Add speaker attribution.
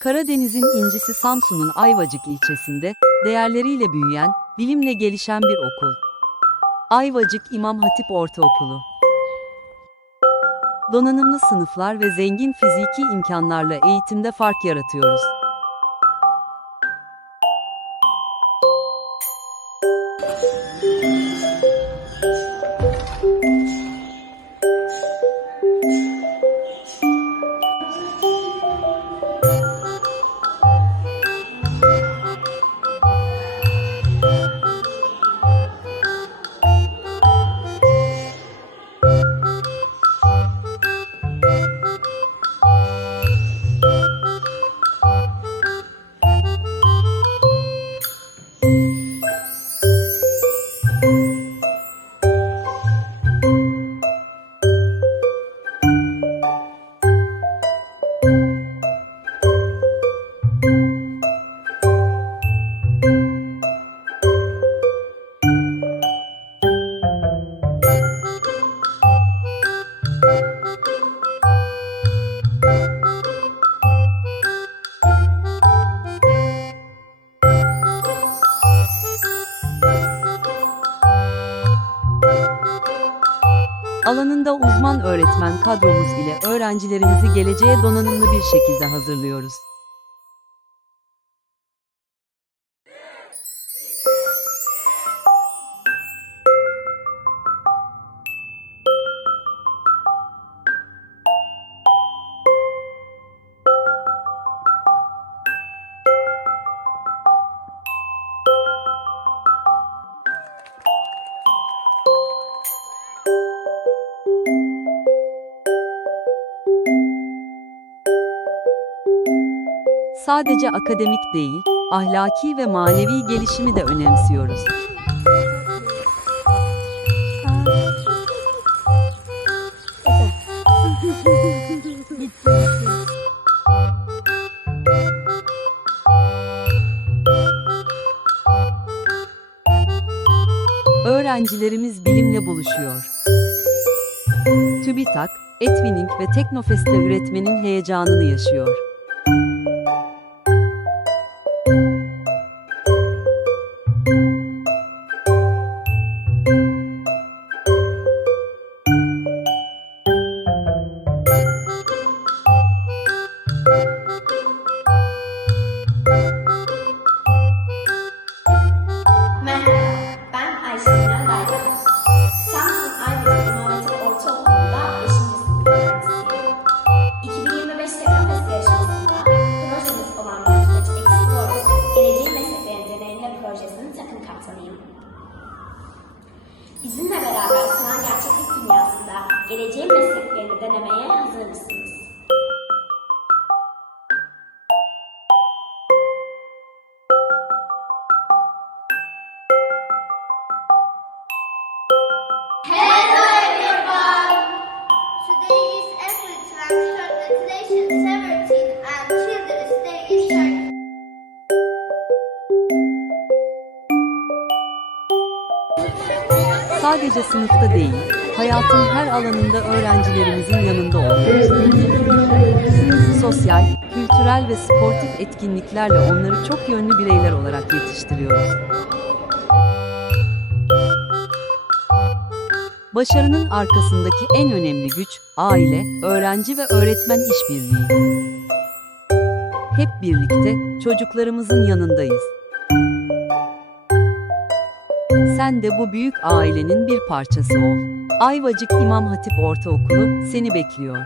Speaker 1: Karadeniz'in incisi Samsun'un Ayvacık ilçesinde, değerleriyle büyüyen, bilimle gelişen bir okul. Ayvacık İmam Hatip Ortaokulu. Donanımlı sınıflar ve zengin fiziki imkanlarla eğitimde fark yaratıyoruz. Alanında uzman öğretmen kadromuz ile öğrencilerimizi geleceğe donanımlı bir şekilde hazırlıyoruz. Sadece akademik değil, ahlaki ve manevi gelişimi de önemsiyoruz. Öğrencilerimiz bilimle buluşuyor. TÜBİTAK, Etvinink ve Teknofest'te üretmenin heyecanını yaşıyor.
Speaker 2: Bizimle beraber sanal gerçeklik dünyasında geleceğin mesleklerini denemeye hazır mısınız?
Speaker 1: Sadece sınıfta değil, hayatın her alanında öğrencilerimizin yanında oluyoruz. Sosyal, kültürel ve sportif etkinliklerle onları çok yönlü bireyler olarak yetiştiriyoruz. Başarının arkasındaki en önemli güç, aile, öğrenci ve öğretmen işbirliği. Hep birlikte çocuklarımızın yanındayız. Sen de bu büyük ailenin bir parçası ol. Ayvacık İmam Hatip Ortaokulu seni bekliyor.